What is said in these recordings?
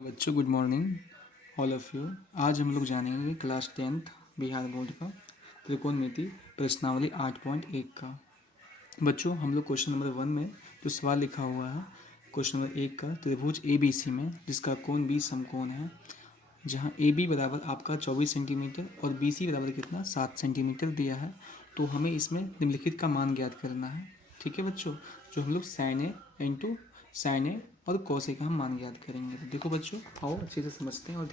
बच्चों good morning all of you. आज हम लोग जानेंगे क्लास 10th बिहार बोर्ड का त्रिकोणमिति प्रश्नावली 8.1 का। बच्चों हम लोग क्वेश्चन नंबर 1 में जो सवाल लिखा हुआ है क्वेश्चन नंबर 1 का, त्रिभुज ए बी सी में जिसका कोण बी समकोण है, जहाँ ए बी बराबर आपका 24 सेंटीमीटर और बी सी बराबर कितना 7 सेंटीमीटर दिया है, तो हमें इसमें निम्नलिखित का मान ज्ञात करना है। ठीक है बच्चों, जो हम लोग साइन ए इंटू साइन ए और कॉस ए का हम मान ज्ञात करेंगे। तो देखो बच्चों, आओ अच्छे से समझते हैं और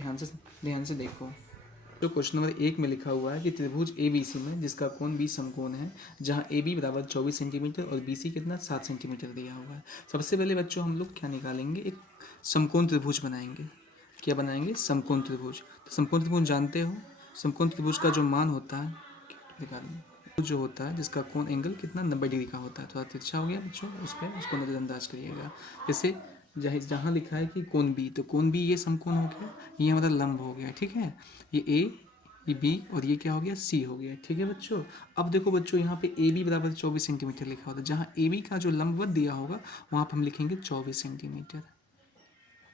ध्यान से देखो। जो क्वेश्चन नंबर 1 में लिखा हुआ है कि त्रिभुज ए बी सी में जिसका कोण बी समकोण है, जहाँ ए बी बराबर 24 सेंटीमीटर और बी सी कितना 7 सेंटीमीटर दिया हुआ है। सबसे पहले बच्चों हम लोग क्या निकालेंगे, एक समकोण त्रिभुज बनाएंगे। क्या बनाएंगे? समकोण त्रिभुज। तो समकोण त्रिभुज जानते हो, समकोण त्रिभुज का जो मान होता है जो होता है जिसका कोण एंगल कितना 90 डिग्री का होता है। थोड़ा तिरछा हो गया बच्चों, उस पर उसको नज़रअंदाज करिएगा। जैसे जहाँ लिखा है कि कोण बी, तो कोण बी ये समकोण हो गया, ये हमारा लंब हो गया। ठीक है, ये ए, ये बी और ये क्या हो गया, सी हो गया। ठीक है बच्चों, अब देखो बच्चों, यहाँ पे ए बी बराबर 24 सेंटीमीटर लिखा होता है। जहाँ ए बी का जो लंबवत दिया होगा वहाँ पर हम लिखेंगे 24 सेंटीमीटर,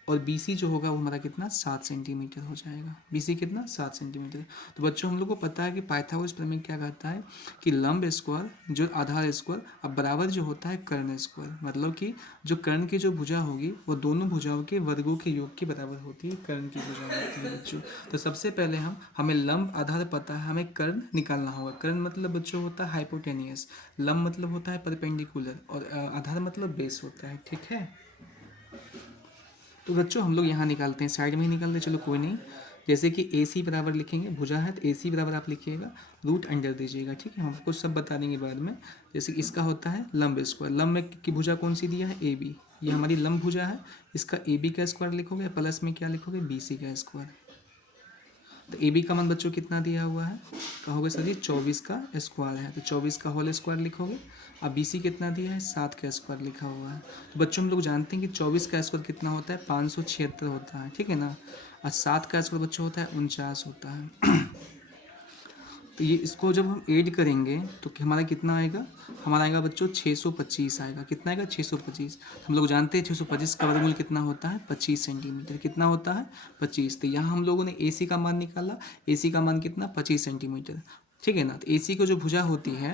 और बी सी जो होगा वो हमारा कितना 7 सेंटीमीटर हो जाएगा। बी सी कितना 7 सेंटीमीटर। तो बच्चों हम लोग को पता है कि पाइथागोरस प्रमेय क्या कहता है कि लंब स्क्वायर जो आधार स्क्वायर अब बराबर जो होता है कर्ण स्क्वायर, मतलब कि जो कर्ण की जो भुजा होगी वो दोनों भुजाओं के वर्गों के योग के बराबर होती है, कर्ण की भुजा होती है बच्चों। तो सबसे पहले हमें लंब आधार पता है, हमें कर्ण निकालना होगा। कर्ण मतलब बच्चों होता है हाइपोटेनियस, लंब मतलब होता है परपेंडिकुलर और आधार मतलब बेस होता है। ठीक है, तो बच्चों हम लोग यहाँ निकालते हैं, साइड में ही निकालते, चलो कोई नहीं। जैसे कि ए सी बराबर लिखेंगे, भुजा है तो ए सी बराबर आप लिखिएगा रूट अंडर दीजिएगा। ठीक है, हम आपको सब बता देंगे बाद में। जैसे कि इसका होता है लंब स्क्वायर, लंब में की भुजा कौन सी दिया है, ए बी, ये हमारी लंब भुजा है। इसका ए बी का स्क्वायर लिखोगे, प्लस में क्या लिखोगे, बी सी का स्क्वायर। तो ए बी का मान बच्चों कितना दिया हुआ है, कहोगे सर जी 24 का स्क्वायर है, तो 24 का होल स्क्वायर लिखोगे। अब बी सी कितना दिया है, 7 का स्क्वायर लिखा हुआ है। तो बच्चों हम लोग जानते हैं कि 24 का स्क्वायर कितना होता है, 576 होता है। ठीक है ना, और 7 का स्क्वायर बच्चों होता है 49 होता है। तो ये इसको जब हम ऐड करेंगे तो हमारा कितना आएगा, हमारा आएगा बच्चों 625 आएगा। कितना आएगा, 625। हम लोग जानते हैं 625 का वर्गमूल कितना होता है, 25 सेंटीमीटर। कितना होता है, 25। तो यहाँ हम लोगों ने ए सी का मान निकाला, ए सी का मान कितना, 25 सेंटीमीटर। ठीक है ना, तो ए सी को जो भुजा होती है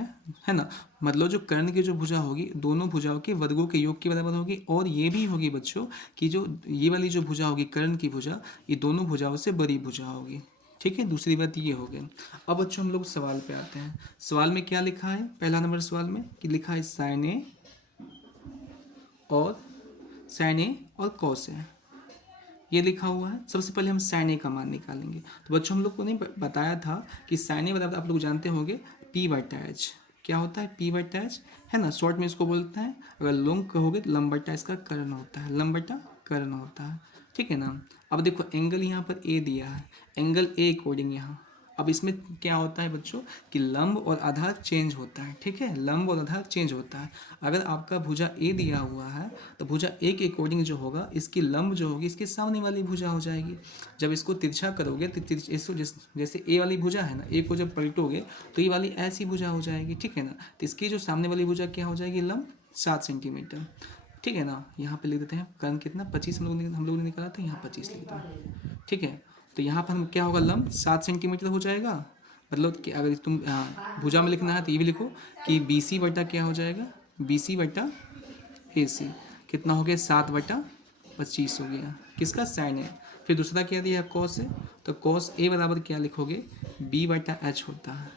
ना, मतलब जो कर्ण की जो भुजा होगी दोनों भुजाओं के वर्गों के योग के बराबर होगी। और ये भी होगी बच्चों कि जो ये वाली जो भुजा होगी कर्ण की भुजा, ये दोनों भुजाओं से बड़ी भुजा होगी। ठीक है, दूसरी बात ये हो गया। अब बच्चों हम लोग सवाल पे आते हैं। सवाल में क्या लिखा है, पहला नंबर सवाल में कि लिखा है साइन ए और कॉस ए, ये लिखा हुआ है। सबसे पहले हम साइन ए का मान निकालेंगे। तो बच्चों हम लोग को नहीं बताया था कि साइन ए बराबर आप लोग जानते होंगे पी बटा एच। क्या होता है, पी बटा एच, है ना, शॉर्ट में इसको बोलते हैं। अगर लॉन्ग कहोगे तो लंब बटा इसका कर्ण होता है, लंब बटा कर्ण होता है। ठीक है ना। अब देखो एंगल यहाँ पर ए दिया है, एंगल ए अकॉर्डिंग यहाँ, अब इसमें क्या होता है बच्चों कि लंब और आधार चेंज होता है। ठीक है, लंब और आधार चेंज होता है। अगर आपका भुजा ए दिया हुआ है तो भुजा ए के अकॉर्डिंग जो होगा इसकी लंब जो होगी इसके सामने वाली भुजा हो जाएगी। जब इसको तिरछा करोगे तो इसको जैसे ए वाली भुजा है ना, ए को जब पलटोगे तो ये वाली ऐसी भुजा हो जाएगी। ठीक है ना, तो इसकी जो सामने वाली भुजा क्या हो जाएगी, लंब 7 सेंटीमीटर। ठीक है ना, यहाँ पे लिख देते हैं कर्ण कितना 25 हम लोग ने निकाला था, यहाँ 25 लिख दो। ठीक है, तो यहाँ पर हम क्या होगा, लंब 7 सेंटीमीटर हो जाएगा। मतलब कि अगर तुम भुजा में लिखना है तो ये भी लिखो कि बी सी बटा क्या हो जाएगा, बी सी बटा ए सी कितना हो गया, 7/25 हो गया। किसका, साइन है। फिर दूसरा क्या दिया है, कॉस है, तो कॉस ए बराबर क्या लिखोगे, बी बटा एच होता है।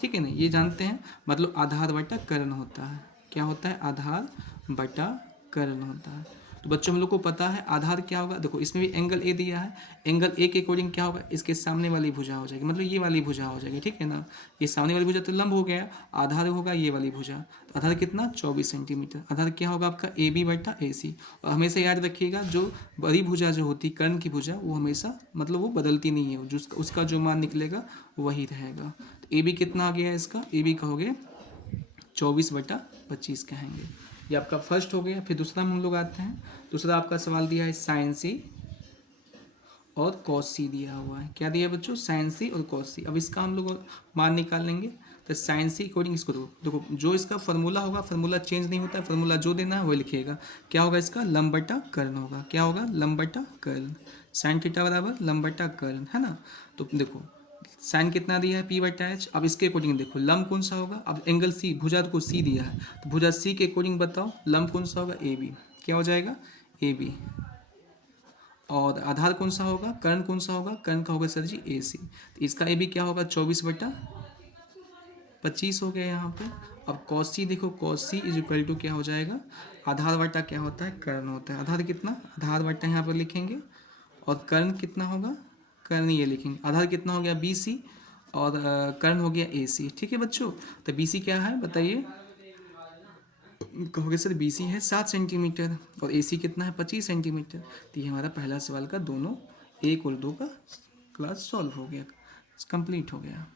ठीक है ना, ये जानते हैं, मतलब आधार बटा कर्ण होता है। क्या होता है, आधार बटा कर्ण होता है। तो बच्चों हम लोग को पता है आधार क्या होगा, देखो इसमें भी एंगल ए दिया है, एंगल ए के अकॉर्डिंग क्या होगा, इसके सामने वाली भुजा हो जाएगी, मतलब ये वाली भुजा हो जाएगी। ठीक है ना, ये सामने वाली भुजा तो लंब हो गया, आधार होगा ये वाली भुजा। तो आधार कितना 24 सेंटीमीटर। आधार क्या होगा आपका ए बी बटा ए सी। और हमेशा याद रखिएगा जो बड़ी भुजा जो होती है कर्ण की भुजा वो हमेशा मतलब वो बदलती नहीं है, जो उसका जो मान निकलेगा वही रहेगा। तो ए बी कितना आ गया इसका, ए बी कहोगे 24/25 कहेंगे। ये आपका फर्स्ट हो गया। फिर दूसरा में हम लोग आते हैं। दूसरा आपका सवाल दिया है साइन सी और कॉस सी दिया हुआ है। क्या दिया है बच्चों, साइन सी और कॉस सी। अब इसका हम लोग मान निकाल लेंगे। तो साइन सी अकॉर्डिंग इसको देखो जो इसका फार्मूला होगा, फार्मूला चेंज नहीं होता है, फार्मूला जो देना है वही लिखिएगा। क्या होगा इसका, लंब बटा कर्ल होगा। क्या होगा, लंब बटा कर्ल। साइन थीटा बराबर लंब बटा कर्ल, है ना। तो देखो साइन कितना दिया है, पी बटा एच। अब इसके अकॉर्डिंग देखो लंब कौन सा होगा, अब एंगल सी, भुजा को सी दिया है, तो भुजा सी के अकॉर्डिंग बताओ लंब कौन सा होगा, ए बी। क्या हो जाएगा, ए बी। और आधार कौन सा होगा, कर्ण कौन सा होगा, कर्ण का होगा सर जी ए सी। तो इसका ए बी क्या होगा, 24/25 हो गया यहाँ पे। अब कॉस सी देखो, cos C is equal to क्या हो जाएगा, आधार बटा क्या होता है, कर्ण होता है। आधार कितना, आधार बटा यहाँ पर लिखेंगे, और कर्ण कितना होगा, कर्ण ये लिखेंगे। आधार कितना हो गया, बी सी, और कर्ण हो गया ए सी। ठीक है बच्चों, तो बी सी क्या है बताइए, कहोगे सर बी सी है 7 सेंटीमीटर और ए सी कितना है 25 सेंटीमीटर। तो ये हमारा पहला सवाल का दोनों 1 और 2 का क्लास सॉल्व हो गया, कंप्लीट हो गया।